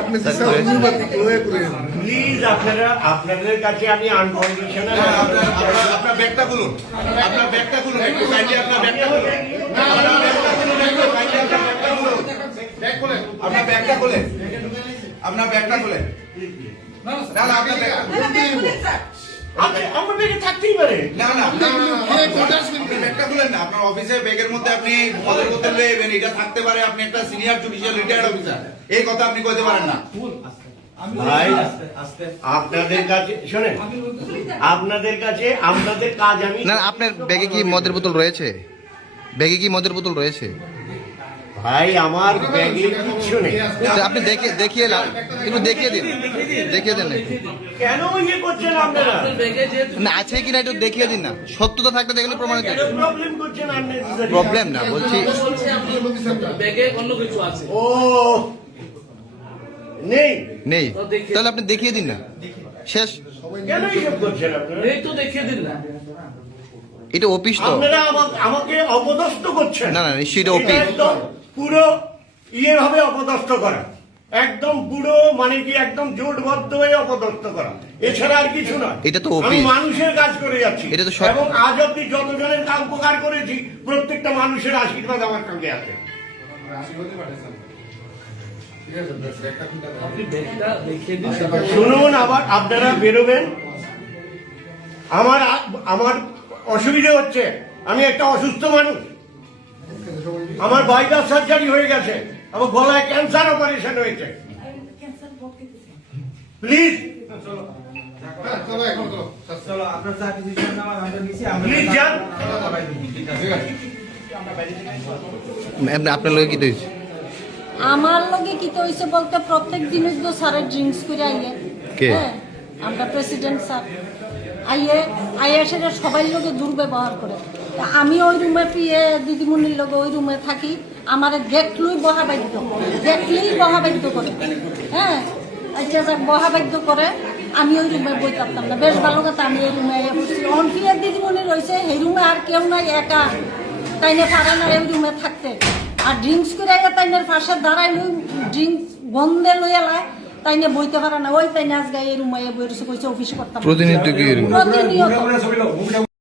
আপনি প্লিজ আপনাদের কাছে আমি আনকন্ডিশনাল আপনার ব্যাগটা খুলুন, আপনার ব্যাগটা খুলুন, একটু কাইন্ডলি আপনার ব্যাগটা খুলুন, আপনার ব্যাগটা খুলেন, আপনার ব্যাগটা খুলেন। না না, আপনার আমার ব্যাগে থাকতেই পারে। না না, ব্যাগটা খুলেন না। আপনার অফিসের ব্যাগের মধ্যে আপনি মদের বোতল নেবেন, এটা থাকতে পারে। আপনি একটা সিনিয়র জুডিশিয়াল রিটায়ার্ড অফিসার, এই কথা আপনি কইতে পারেন না ভাই। আপনাদের কাছে শোনেন, আপনাদের কাছে আপনাদের কাজ আমি না, আপনার ব্যাগে কি মদের বোতল রয়েছে? ব্যাগে কি মদের বোতল রয়েছে? ভাই আমার ব্যাগে কিছু নেই। আপনি দেখিয়ে একটু দেখিয়ে দিন, দেখিয়ে দেন। কেন ইয়ে করছেন আপনারা? না, আছে কিনা একটু দেখিয়ে দিন না। সত্যতা থাকতে দেখলে প্রমাণিত। প্রবলেম করছেন আননেসেসারি। প্রবলেম না বলছি, ব্যাগে অন্য কিছু আছে। ও নেই নেই, তাহলে আপনি দেখিয়ে দিন না। শেষ। কেন এইসব করছেন আপনারা? এই তো দেখিয়ে দিন না। এটা অফিস তো। আপনারা আমাকে অপদস্থ করছেন। না, না, নিশ্চয়ই এটা অফিস। একদম পুরো ইয়ে ভাবে অপদস্থ করা, একদম পুরো মানে কি একদম জোটবদ্ধ হয়ে অপদস্থ করা, এছাড়া আর কিছু না। এটা তো আমি অফিস। মানুষের কাজ করে যাচ্ছি, এটা তো এবং আজ অব্দি যতজনের কাম উপকার করেছি প্রত্যেকটা মানুষের আশীর্বাদ আমার সঙ্গে আছে। আপনি ব্যাগটা দেখিয়ে দিন। শুনুন, আবার আপনারা বেরোবেন। আমার অসুবিধা হচ্ছে, আমি একটা অসুস্থ মানুষ, আমার বাইপাস সার্জারি হয়ে গেছে, আমার গলায় ক্যান্সার অপারেশন হয়েছে। প্লিজ প্লিজ যান। আপনার লোক কি হয়েছে? আমার লগে কি তো হইছে বলতে প্রত্যেক দিনই তো স্যার ড্রিঙ্কস করে আইয়ে। কে? আমরা প্রেসিডেন্ট স্যার আইয়ে সেটা সবাই লগে দুর্ব্যবহার করে। তা আমি ওই রুমে পিয়ে দিদিমণির লগে ওই রুমে থাকি, আমার দেখলেই বহাবাদ্য করে। হ্যাঁ, আচ্ছা যাক বহাবাদ্য করে, আমি ওই রুমে বই থাকতাম না। বেশ ভালো কথা, আমি ওই রুমে অনফিয়ার দিদিমণি রয়েছে, এই রুমে আর কেউ নাই, একা তাইনে পারে না এই রুমে থাকতে। আর ড্রিঙ্কস করে তাইনের পাশে দাঁড়াই ড্রিঙ্কস গন্ধে লইয়া লাই, তাইনে বইতে পারে না। ওই তাইনে আজকে এই রুমে বই রয়েছে, কইছে অফিস করতাম প্রতিনিয়ত কি? প্রতিনিয়ত।